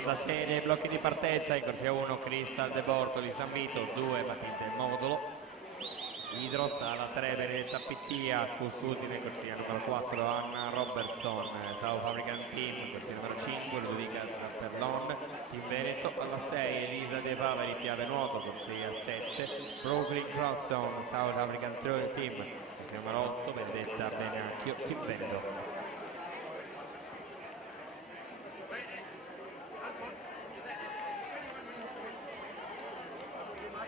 seconda serie, blocchi di partenza, in corsia 1 Crystal De Bortoli, San Vito, 2 Battinte Modulo, Idros alla 3 Benedetta Pittia, Cusudine, corsia numero 4 Anna Robertson, South African Team, corsia numero 5 Ludovica Zamperlon, Team Veneto alla 6 Elisa De Pavari, Piave Nuoto, corsia 7 Brooklyn Croxon, South African Team, corsia numero 8 Benedetta Benacchio, Team Veneto.